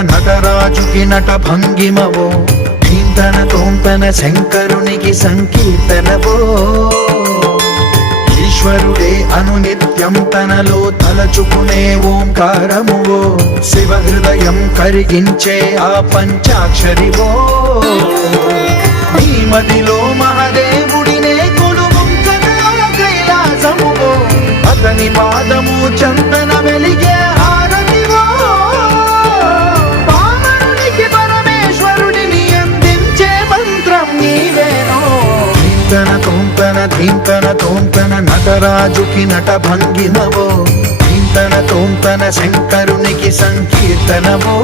నటరాజుకి నట భంగిమవో. ధీంతన తోంతన శంకరునికి సంకీర్తనవో. ఈశ్వరుడే అనునిత్యం తనలో తలచుకునే ఓంకారమువో. శివ హృదయం కరిగించే ఆ పంచాక్షరివో. మదిలో మహదేవుడినే కొలువుంచగా అతని పాదము చందన వెలిగే చింతన తోంతన ధీంతన తోంతన నటరాజుకి నట భంగినవో చింతన తోంతన శంకరునికి సంకీర్తనవో